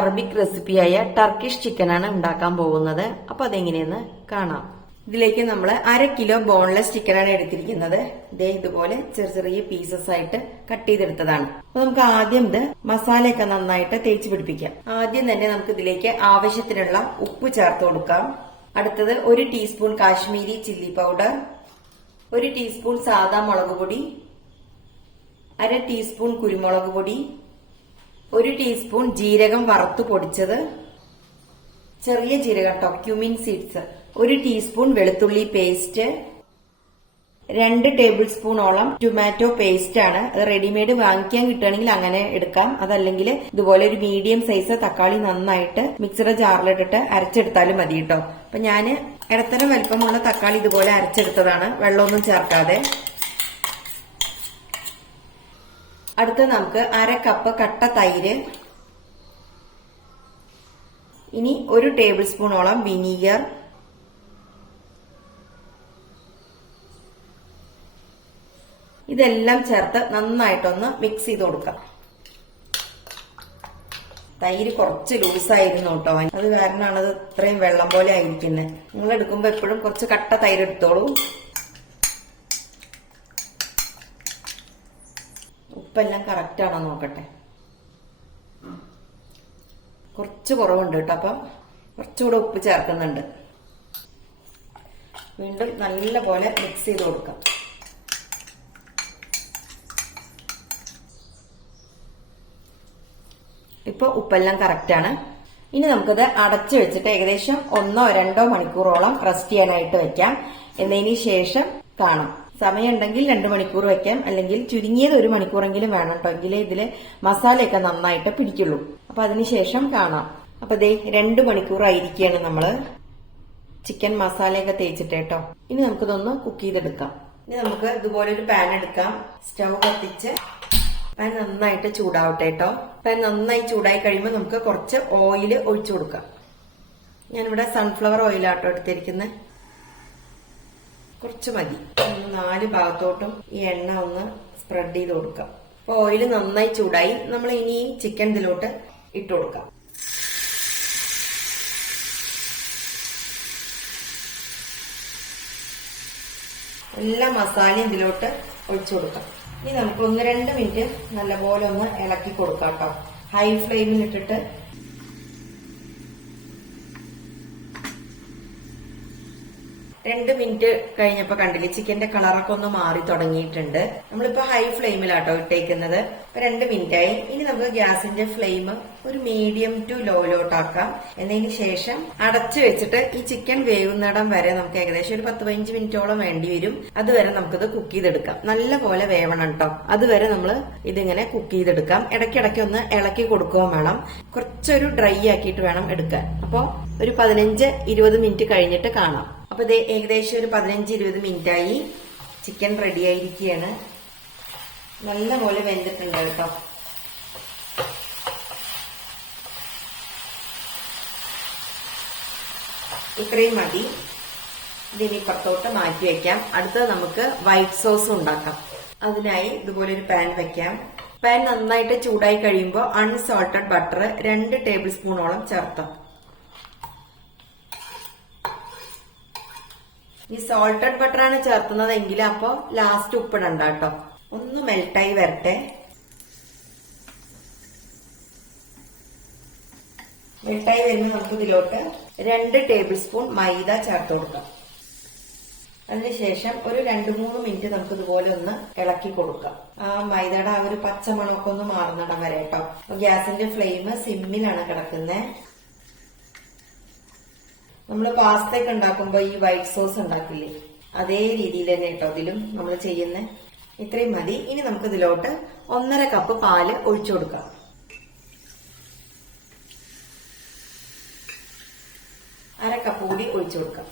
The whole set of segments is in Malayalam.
അറബിക് റെസിപ്പിയായ ടർക്കിഷ് ചിക്കനാണ് ഉണ്ടാക്കാൻ പോകുന്നത്. അപ്പൊ അതെങ്ങനെയെന്ന് കാണാം. ഇതിലേക്ക് നമ്മൾ 1/2 കിലോ ബോൺലെസ് ചിക്കനാണ് എടുത്തിരിക്കുന്നത്. ഇതേ ഇതുപോലെ ചെറിയ ചെറിയ പീസസ് ആയിട്ട് കട്ട് ചെയ്തെടുത്തതാണ്. അപ്പൊ നമുക്ക് ആദ്യം ഇത് മസാലയൊക്കെ നന്നായിട്ട് തേച്ച് പിടിപ്പിക്കാം. ആദ്യം തന്നെ നമുക്ക് ഇതിലേക്ക് ആവശ്യത്തിനുള്ള ഉപ്പ് ചേർത്ത് കൊടുക്കാം. അടുത്തത് 1 teaspoon Kashmiri chilli powder, 1 teaspoon സാദാ മുളക് പൊടി, 1/2 ടീസ്പൂൺ കുരുമുളക് പൊടി, 1 ടീസ്പൂൺ ജീരകം വറുത്തു പൊടിച്ചത്, ചെറിയ ജീരകം ക്യുമിൻ സീഡ്സ്, 1 ടീസ്പൂൺ വെളുത്തുള്ളി പേസ്റ്റ്, 2 ടേബിൾ സ്പൂണോളം ടൊമാറ്റോ പേസ്റ്റ് ആണ്. അത് റെഡിമെയ്ഡ് വാങ്ങിക്കാൻ കിട്ടുകയാണെങ്കിൽ അങ്ങനെ എടുക്കാം. അതല്ലെങ്കിൽ ഇതുപോലെ ഒരു മീഡിയം സൈസ് തക്കാളി നന്നായിട്ട് മിക്സിയുടെ ജാറിലിട്ടിട്ട് അരച്ചെടുത്താലും മതി കേട്ടോ. അപ്പൊ ഞാന് ഇടത്തരം വലിപ്പമുള്ള തക്കാളി ഇതുപോലെ അരച്ചെടുത്തതാണ്, വെള്ളമൊന്നും ചേർക്കാതെ. അടുത്ത നമുക്ക് 1/2 കപ്പ് കട്ട തൈര്, ഇനി 1 ടേബിൾ സ്പൂണോളം വിനീഗർ, ഇതെല്ലാം ചേർത്ത് നന്നായിട്ടൊന്ന് മിക്സ് ചെയ്ത് കൊടുക്കാം. തൈര് കുറച്ച് ലൂസായിരുന്നു കേട്ടോ, അത് കാരണമാണ് അത് ഇത്രയും വെള്ളം പോലെ ആയിരിക്കുന്നത്. നിങ്ങൾ എടുക്കുമ്പോ എപ്പോഴും കുറച്ച് കട്ട തൈര് എടുത്തോളൂ. ഉപ്പെല്ലാം കറക്റ്റ് ആണോ നോക്കട്ടെ. കുറച്ച് കുറവുണ്ട് കേട്ടോ, അപ്പം കുറച്ചുകൂടെ ഉപ്പ് ചേർക്കുന്നുണ്ട്. വീണ്ടും നല്ല പോലെ മിക്സ് ചെയ്ത് കൊടുക്കാം. ഇപ്പൊ ഉപ്പെല്ലാം കറക്റ്റ് ആണ്. ഇനി നമുക്കത് അടച്ചു വെച്ചിട്ട് ഏകദേശം 1-2 മണിക്കൂറോളം റെസ്റ്റ് ചെയ്യാനായിട്ട് വെക്കാം. എന്നതിന് ശേഷം കാണാം. സമയം ഉണ്ടെങ്കിൽ 2 മണിക്കൂർ വെക്കാം, അല്ലെങ്കിൽ ചുരുങ്ങിയത് 1 മണിക്കൂറെങ്കിലും വേണം കേട്ടോ, എങ്കിലേ ഇതില് മസാലയൊക്കെ നന്നായിട്ട് പിടിക്കുള്ളൂ. അപ്പൊ അതിനുശേഷം കാണാം. അപ്പൊ ദേ 2 മണിക്കൂർ ആയിരിക്കുകയാണ് നമ്മള് ചിക്കൻ മസാലയൊക്കെ തേച്ചിട്ട് കേട്ടോ. ഇനി നമുക്കിതൊന്ന് കുക്ക് ചെയ്തെടുക്കാം. ഇനി നമുക്ക് ഇതുപോലെ ഒരു പാൻ എടുക്കാം. സ്റ്റൗ കത്തിച്ച് പാൻ നന്നായിട്ട് ചൂടാവട്ടെ കേട്ടോ. പാൻ നന്നായി ചൂടായി കഴിയുമ്പോൾ നമുക്ക് കുറച്ച് ഓയിൽ ഒഴിച്ചു കൊടുക്കാം. ഞാനിവിടെ സൺഫ്ലവർ ഓയിലാട്ടോ എടുത്തിരിക്കുന്നത്. കുറച്ച് മതി. 4 ഭാഗത്തോട്ടും ഈ എണ്ണ ഒന്ന് സ്പ്രെഡ് ചെയ്ത് കൊടുക്കാം. അപ്പൊ ഓയിൽ നന്നായി ചൂടായി. നമ്മൾ ഇനി ചിക്കൻ ഇതിലോട്ട് ഇട്ട് കൊടുക്കാം. എല്ലാ മസാലയും ഇതിലോട്ട് ഒഴിച്ചു കൊടുക്കാം. ഇനി നമുക്ക് 1-2 മിനിറ്റ് നല്ലപോലെ ഒന്ന് ഇളക്കി കൊടുക്കാം കേട്ടോ. ഹൈ ഫ്ലെയിമിൽ ഇട്ടിട്ട് രണ്ട് മിനിറ്റ് കഴിഞ്ഞപ്പോ കണ്ടില്ലേ ചിക്കന്റെ കളറൊക്കെ ഒന്ന് മാറി തുടങ്ങിയിട്ടുണ്ട്. നമ്മളിപ്പോ ഹൈ ഫ്ലെയിമിലാട്ടോ ഇട്ടേക്കുന്നത്. 2 മിനിറ്റ് ആയി. ഇനി നമുക്ക് ഗ്യാസിന്റെ ഫ്ലെയിം ഒരു മീഡിയം ടു ലോയിലോട്ടാക്കാം. എന്നതിന് ശേഷം അടച്ചു വെച്ചിട്ട് ഈ ചിക്കൻ വേവുന്നിടം വരെ നമുക്ക് ഏകദേശം ഒരു 10-15 മിനിറ്റോളം വേണ്ടി വരും. അതുവരെ നമുക്കിത് കുക്ക് ചെയ്തെടുക്കാം. നല്ല പോലെ വേവണം കേട്ടോ. അതുവരെ നമ്മൾ ഇതിങ്ങനെ കുക്ക് ചെയ്തെടുക്കാം. ഇടയ്ക്കിടയ്ക്ക് ഒന്ന് ഇളക്കി കൊടുക്കുകയും വേണം. കുറച്ചൊരു ഡ്രൈ ആക്കിയിട്ട് വേണം എടുക്കാൻ. അപ്പൊ ഒരു 15-20 മിനിറ്റ് കഴിഞ്ഞിട്ട് കാണാം. അപ്പൊ ഇത് ഏകദേശം ഒരു 15-20 മിനിറ്റ് ആയി. ചിക്കൻ റെഡി ആയിരിക്കുകയാണ്. നല്ല പോലെ വെന്തിട്ടുണ്ട് കേട്ടോ. ഇത്രയും മതി. ഇതിനി പുറത്തോട്ട് മാറ്റി വെക്കാം. അടുത്തത് നമുക്ക് വൈറ്റ് സോസ് ഉണ്ടാക്കാം. അതിനായി ഇതുപോലെ ഒരു പാൻ വെക്കാം. പാൻ നന്നായിട്ട് ചൂടായി കഴിയുമ്പോൾ അൺസോൾട്ടഡ് ബട്ടർ 2 ടേബിൾ സ്പൂണോളം ചേർത്താം. ഈ സോൾട്ടഡ് ബട്ടർ ആണ് ചേർത്തുന്നതെങ്കിൽ അപ്പൊ ലാസ്റ്റ് ഉപ്പിടണ്ട കേട്ടോ. ഒന്ന് മെൽട്ടായി വരട്ടെ. മെൽട്ടായി വരുമ്പോൾ നമുക്ക് ഇതിലോട്ട് 2 ടേബിൾ സ്പൂൺ മൈദ ചേർത്ത് കൊടുക്കാം. അതിനുശേഷം ഒരു 2-3 മിനിറ്റ് നമുക്ക് ഇതുപോലെ ഒന്ന് ഇളക്കി കൊടുക്കാം. ആ മൈദയുടെ ആ ഒരു പച്ചമണമൊക്കെ ഒന്ന് മാറുന്നിടം വരെ കേട്ടോ. ഗ്യാസിന്റെ ഫ്ലെയിം സിമ്മിലാണ് കിടക്കുന്നത്. നമ്മള് പാസ്ത ഒക്കെ ഉണ്ടാക്കുമ്പോ ഈ വൈറ്റ് സോസ് ഉണ്ടാക്കില്ലേ, അതേ രീതിയിൽ തന്നെ കേട്ടോ ഇതിലും നമ്മൾ ചെയ്യുന്നത്. ഇത്രയും മതി. ഇനി നമുക്ക് ഇതിലോട്ട് 1.5 കപ്പ് പാല് ഒഴിച്ചു കൊടുക്കാം. അര കപ്പ് കൂടി ഒഴിച്ചു കൊടുക്കാം.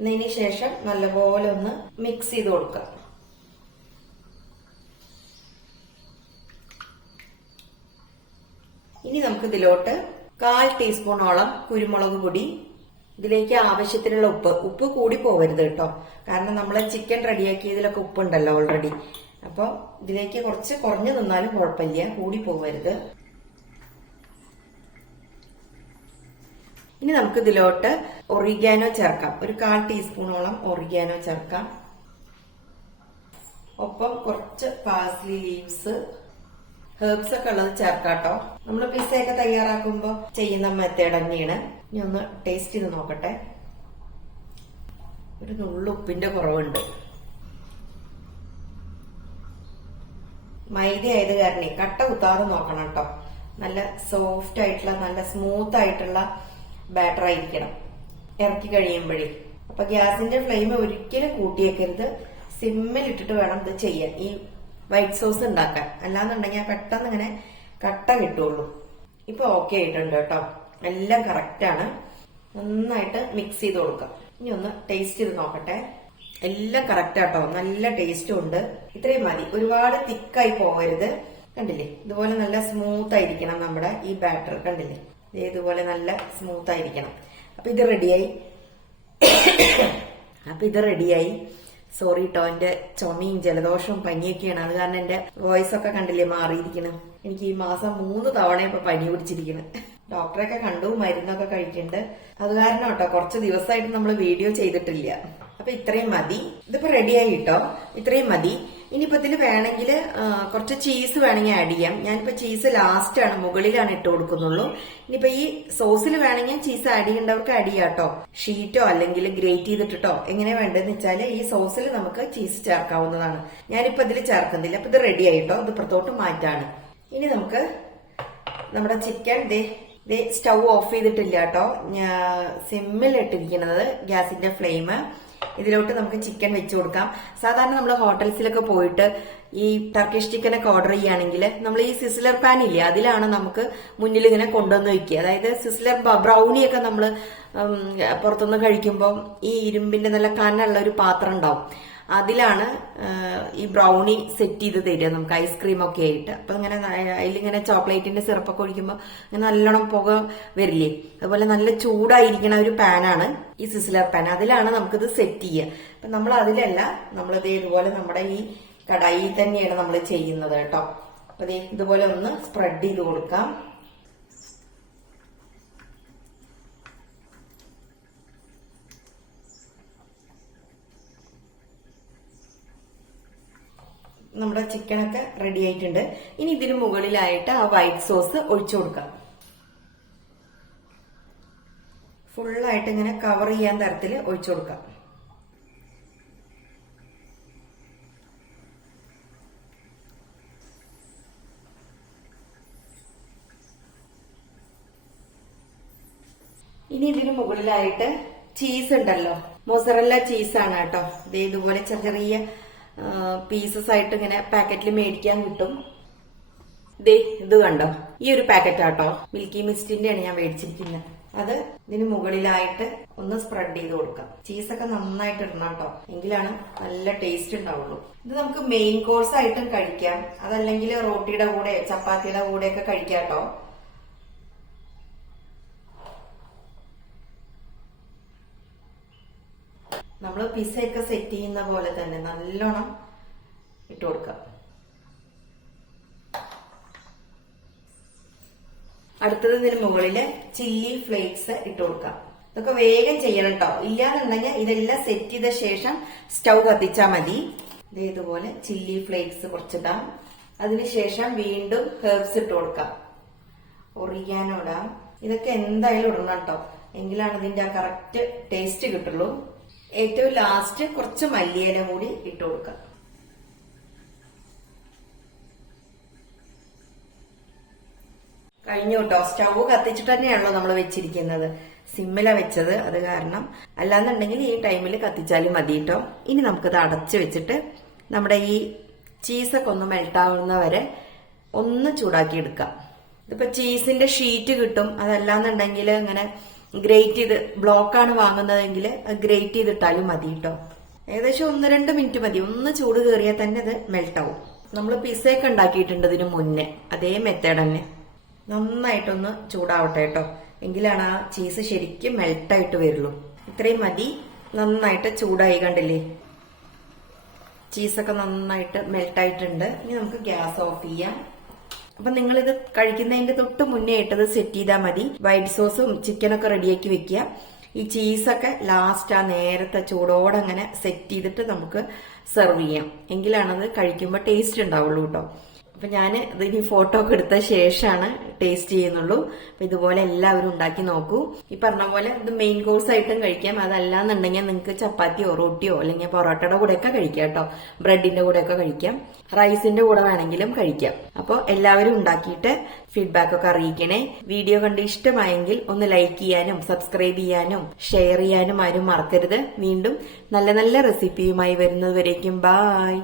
ഇതിന് ശേഷം നല്ലപോലെ ഒന്ന് മിക്സ് ചെയ്ത് കൊടുക്കാം. ഇനി നമുക്ക് ഇതിലോട്ട് 1/4 ടീസ്പൂണോളം കുരുമുളക് പൊടി, ഇതിലേക്ക് ആവശ്യത്തിനുള്ള ഉപ്പ് കൂടി പോകരുത് കേട്ടോ. കാരണം നമ്മൾ ചിക്കൻ റെഡിയാക്കിയതിലൊക്കെ ഉപ്പുണ്ടല്ലോ ഓൾറെഡി. അപ്പൊ ഇതിലേക്ക് കുറച്ച് കുറഞ്ഞു നിന്നാലും കുഴപ്പമില്ല, കൂടി പോകരുത്. ഇനി നമുക്ക് ഇതിലോട്ട് ഒറിഗാനോ ചേർക്കാം. ഒരു 1/4 ടീസ്പൂണോളം ഒറിഗാനോ ചേർക്കാം. ഒപ്പം കുറച്ച് പാഴ്സ്ലി ലീവ്സ്, ഹെർബ്സ് ഒക്കെ ഉള്ളത് ചേർക്കാട്ടോ. നമ്മൾ പിസ്സയൊക്കെ തയ്യാറാക്കുമ്പോ ചെയ്യുന്ന മെത്തേഡ് തന്നെയാണ്. ഇനി ഒന്ന് ടേസ്റ്റ് ചെയ്ത് നോക്കട്ടെ. ഒരു നുള്ളു ഉപ്പിന്റെ കുറവുണ്ട്. മൈദ ആയത് കാരണം കട്ട കുത്താതെ നോക്കണം കേട്ടോ. നല്ല സോഫ്റ്റ് ആയിട്ടുള്ള നല്ല സ്മൂത്ത് ആയിട്ടുള്ള ബാറ്റർ ആയിരിക്കണം ഇറക്കി കഴിയുമ്പോഴേ. അപ്പൊ ഗ്യാസിന്റെ ഫ്ലെയിം ഒരിക്കലും കൂട്ടിയേക്കരുത്. സിമ്മിൽ ഇട്ടിട്ട് വേണം ഇത് ചെയ്യാൻ, ഈ വൈറ്റ് സോസ് ഉണ്ടാക്കാൻ. അല്ലാന്നുണ്ടെങ്കിൽ പെട്ടെന്ന് ഇങ്ങനെ കട്ട കിട്ടുള്ളൂ. ഇപ്പൊ ഓക്കെ ആയിട്ടുണ്ട് കേട്ടോ, എല്ലാം കറക്റ്റ് ആണ്. നന്നായിട്ട് മിക്സ് ചെയ്ത് കൊടുക്കാം. ഇനി ഒന്ന് ടേസ്റ്റ് ചെയ്ത് നോക്കട്ടെ. എല്ലാം കറക്റ്റ് ആട്ടോ, നല്ല ടേസ്റ്റും ഉണ്ട്. ഇത്രയും മതി, ഒരുപാട് തിക്കായി പോകരുത്. കണ്ടില്ലേ, ഇതുപോലെ നല്ല സ്മൂത്ത് ആയിരിക്കണം നമ്മുടെ ഈ ബാറ്റർ. കണ്ടില്ലേ, ഇതുപോലെ നല്ല സ്മൂത്ത് ആയിരിക്കണം. അപ്പൊ ഇത് റെഡിയായി. സോറി കേട്ടോ, എന്റെ ചുമയും ജലദോഷവും പനിയൊക്കെയാണ്. അത് കാരണം എന്റെ വോയിസ് ഒക്കെ കണ്ടില്ലേ മാറിയിരിക്കണം. എനിക്ക് ഈ മാസം 3 തവണ ഇപ്പൊ പനി പിടിച്ചിരിക്കണം. ഡോക്ടറൊക്കെ കണ്ടു, മരുന്നൊക്കെ കഴിക്കുന്നുണ്ട്. അത് കാരണം കേട്ടോ കുറച്ച് ദിവസമായിട്ട് നമ്മൾ വീഡിയോ ചെയ്തിട്ടില്ല. അപ്പൊ ഇത്രയും മതി. ഇതിപ്പോ റെഡിയായി കേട്ടോ, ഇത്രയും മതി. ഇനിയിപ്പോ ഇതിൽ വേണമെങ്കിൽ കുറച്ച് ചീസ് വേണമെങ്കിൽ ആഡ് ചെയ്യാം. ഞാനിപ്പോ ചീസ് ലാസ്റ്റ് ആണ്, മുകളിലാണ് ഇട്ട് കൊടുക്കുന്നുള്ളൂ. ഇനിയിപ്പോ ഈ സോസിൽ വേണമെങ്കിൽ ചീസ് ആഡ് ചെയ്യേണ്ടവർക്ക് ആഡ് ചെയ്യാം കേട്ടോ. ഷീറ്റോ അല്ലെങ്കിൽ ഗ്രേറ്റ് ചെയ്തിട്ടോ എങ്ങനെ വേണ്ടതെന്ന് വെച്ചാല് ഈ സോസിൽ നമുക്ക് ചീസ് ചേർക്കാവുന്നതാണ്. ഞാനിപ്പോ ഇതിൽ ചേർക്കുന്നില്ല. അപ്പൊ ഇത് റെഡി ആയിട്ടോ, ഇത് പുറത്തോട്ട് മാറ്റാണ്. ഇനി നമുക്ക് നമ്മുടെ ചിക്കൻ സ്റ്റൗ ഓഫ് ചെയ്തിട്ടില്ല കേട്ടോ, സിമ്മിൽ ഇട്ടിരിക്കുന്നത് ഗ്യാസിന്റെ ഫ്ലെയിം. ഇതിലോട്ട് നമുക്ക് ചിക്കൻ വെച്ച് കൊടുക്കാം. സാധാരണ നമ്മൾ ഹോട്ടൽസിലൊക്കെ പോയിട്ട് ഈ ടർക്കിഷ് ചിക്കനൊക്കെ ഓർഡർ ചെയ്യുകയാണെങ്കിൽ നമ്മൾ ഈ സിസ്ലർ പാൻ ഇല്ലേ, അതിലാണ് നമുക്ക് മുന്നിൽ ഇങ്ങനെ കൊണ്ടുവന്ന് വെക്കുക. അതായത് സിസ്ലർ ബ്രൗണിയൊക്കെ നമ്മൾ പുറത്തുനിന്ന് കഴിക്കുമ്പോൾ ഈ ഇരുമ്പിന്റെ നല്ല കനുള്ള ഒരു പാത്രം ഉണ്ടാവും, അതിലാണ് ഈ ബ്രൗണി സെറ്റ് ചെയ്ത് തരിക നമുക്ക്, ഐസ്ക്രീം ഒക്കെ ആയിട്ട്. അപ്പൊ ഇങ്ങനെ അതിലിങ്ങനെ ചോക്ലേറ്റിന്റെ സിറപ്പൊക്കെ ഒഴിക്കുമ്പോൾ ഇങ്ങനെ നല്ലോണം പുക വരില്ലേ, അതുപോലെ നല്ല ചൂടായിരിക്കണ ഒരു പാനാണ് ഈ സിസ്ലർ പാൻ. അതിലാണ് നമുക്കിത് സെറ്റ് ചെയ്യുക. അപ്പൊ നമ്മൾ അതിലല്ല, നമ്മളിത് ഇതുപോലെ നമ്മുടെ ഈ കടായിൽ തന്നെയാണ് നമ്മൾ ചെയ്യുന്നത് കേട്ടോ. അപ്പൊ ഇതുപോലെ ഒന്ന് സ്പ്രെഡ് ചെയ്ത് കൊടുക്കാം. നമ്മുടെ ചിക്കനൊക്കെ റെഡി ആയിട്ടുണ്ട്. ഇനി ഇതിന് മുകളിലായിട്ട് ആ വൈറ്റ് സോസ് ഒഴിച്ചു കൊടുക്കാം. ഫുള്ളായിട്ട് ഇങ്ങനെ കവർ ചെയ്യാൻ തരത്തിൽ ഒഴിച്ചു കൊടുക്കാം. ഇനി ഇതിന് മുകളിലായിട്ട് ചീസ് ഉണ്ടല്ലോ, മൊസറല്ല ചീസാണ് കേട്ടോ. ഇതുപോലെ ചെറിയ പീസസ് ആയിട്ട് ഇങ്ങനെ പാക്കറ്റിൽ മേടിക്കാൻ കിട്ടും. ഇത് കണ്ടോ, ഈ ഒരു പാക്കറ്റ് ആട്ടോ, മിൽക്കി മിസ്റ്റിന്റെയാണ് ഞാൻ മേടിച്ചിരിക്കുന്നത്. അത് ഇതിന് മുകളിലായിട്ട് ഒന്ന് സ്പ്രെഡ് ചെയ്ത് കൊടുക്കാം. ചീസൊക്കെ നന്നായിട്ട് ഇടണം കേട്ടോ, എങ്കിലാണ് നല്ല ടേസ്റ്റ് ഉണ്ടാവുള്ളൂ. ഇത് നമുക്ക് മെയിൻ കോഴ്സ് ആയിട്ടും കഴിക്കാം, അതല്ലെങ്കിൽ റോട്ടിയുടെ കൂടെ ചപ്പാത്തിയുടെ കൂടെ ഒക്കെ കഴിക്കാം കേട്ടോ. നമ്മൾ പിസ്സയൊക്കെ സെറ്റ് ചെയ്യുന്ന പോലെ തന്നെ നല്ലോണം ഇട്ട് കൊടുക്കാം. അടുത്തത് ഇതിന് മുകളില് ചില്ലി ഫ്ലേക്സ് ഇട്ട് കൊടുക്കാം. ഇതൊക്കെ വേഗം ചെയ്യണം കേട്ടോ, ഇല്ലാന്നുണ്ടെങ്കിൽ ഇതെല്ലാം സെറ്റ് ചെയ്ത ശേഷം സ്റ്റൗ കത്തിച്ചാൽ മതി. ഇതുപോലെ ചില്ലി ഫ്ലേക്സ് കുറച്ചിടാം. അതിനുശേഷം വീണ്ടും ഹെർബ്സ് ഇട്ട് കൊടുക്കാം. ഒറിഗാനോ ഇടാം. ഇതൊക്കെ എന്തായാലും ഇടണം കേട്ടോ, എങ്കിലാണ് ഇതിന്റെ ആ കറക്റ്റ് ടേസ്റ്റ് കിട്ടുള്ളൂ. ഏറ്റവും ലാസ്റ്റ് കുറച്ച് മല്ലിയില കൂടി ഇട്ട് കൊടുക്കാം. കഴിഞ്ഞു കേട്ടോ. സ്റ്റൗ കത്തിച്ചിട്ട് തന്നെയാണല്ലോ നമ്മൾ വെച്ചിരിക്കുന്നത്, സിമ്മില വെച്ചത്, അത് കാരണം. അല്ലാന്നുണ്ടെങ്കിൽ ഈ ടൈമിൽ കത്തിച്ചാലും മതി കേട്ടോ. ഇനി നമുക്കത് അടച്ചു വെച്ചിട്ട് നമ്മുടെ ഈ ചീസൊക്കെ ഒന്ന് മെൽട്ടാവുന്ന വരെ ഒന്ന് ചൂടാക്കി എടുക്കാം. ഇതിപ്പോ ചീസിന്റെ ഷീറ്റ് കിട്ടും, അതല്ലാന്നുണ്ടെങ്കിൽ ഇങ്ങനെ ഗ്രേറ്റ് ചെയ്ത് ബ്ലോക്കാണ് വാങ്ങുന്നതെങ്കിൽ ഗ്രേറ്റ് ചെയ്തിട്ടാലും മതി കേട്ടോ. ഏകദേശം 1-2 മിനിറ്റ് മതി, ഒന്ന് ചൂട് കയറിയാൽ തന്നെ അത് മെൽട്ടാവും. നമ്മൾ പിസ്സയൊക്കെ ഉണ്ടാക്കിയിട്ടുണ്ട് ഇതിന് മുന്നേ, അതേ മെത്തേഡ് തന്നെ. നന്നായിട്ടൊന്ന് ചൂടാവട്ടെ കേട്ടോ, എങ്കിലാണ് ആ ചീസ് ശരിക്കും മെൽട്ടായിട്ട് വരുള്ളൂ. ഇത്രയും മതി. നന്നായിട്ട് ചൂടായി, കണ്ടില്ലേ, ചീസൊക്കെ നന്നായിട്ട് മെൽട്ടായിട്ടുണ്ട്. ഇനി നമുക്ക് ഗ്യാസ് ഓഫ് ചെയ്യാം. അപ്പൊ നിങ്ങൾ ഇത് കഴിക്കുന്നതിന്റെ തൊട്ട് മുന്നേ ഇട്ടത് സെറ്റ് ചെയ്താൽ മതി. വൈറ്റ് സോസും ചിക്കനൊക്കെ റെഡിയാക്കി വെക്കുക. ഈ ചീസൊക്കെ ലാസ്റ്റ് ആ നേരത്തെ ചൂടോടെ അങ്ങനെ സെറ്റ് ചെയ്തിട്ട് നമുക്ക് സെർവ് ചെയ്യാം. എങ്കിലാണത് കഴിക്കുമ്പോൾ ടേസ്റ്റ് ഉണ്ടാവുള്ളൂ കേട്ടോ. അപ്പൊ ഞാൻ ഇതിന് ഫോട്ടോ ഒക്കെ എടുത്ത ശേഷമാണ് ടേസ്റ്റ് ചെയ്യുന്നുള്ളൂ. അപ്പൊ ഇതുപോലെ എല്ലാവരും ഉണ്ടാക്കി നോക്കൂ. ഈ പറഞ്ഞ പോലെ ഇത് മെയിൻ കോഴ്സ് ആയിട്ടും കഴിക്കാം. അതല്ലാന്നുണ്ടെങ്കിൽ നിങ്ങൾക്ക് ചപ്പാത്തിയോ റൊട്ടിയോ അല്ലെങ്കിൽ പൊറോട്ടയുടെ കൂടെ ഒക്കെ കഴിക്കാം കേട്ടോ. ബ്രെഡിന്റെ കൂടെ ഒക്കെ കഴിക്കാം. റൈസിന്റെ കൂടെ വേണമെങ്കിലും കഴിക്കാം. അപ്പോൾ എല്ലാവരും ഉണ്ടാക്കിയിട്ട് ഫീഡ്ബാക്ക് ഒക്കെ അറിയിക്കണേ. വീഡിയോ കണ്ട് ഇഷ്ടമായെങ്കിൽ ഒന്ന് ലൈക്ക് ചെയ്യാനും സബ്സ്ക്രൈബ് ചെയ്യാനും ഷെയർ ചെയ്യാനും ആരും മറക്കരുത്. വീണ്ടും നല്ല നല്ല റെസിപ്പിയുമായി വരുന്നതുവരേക്കും ബായ്.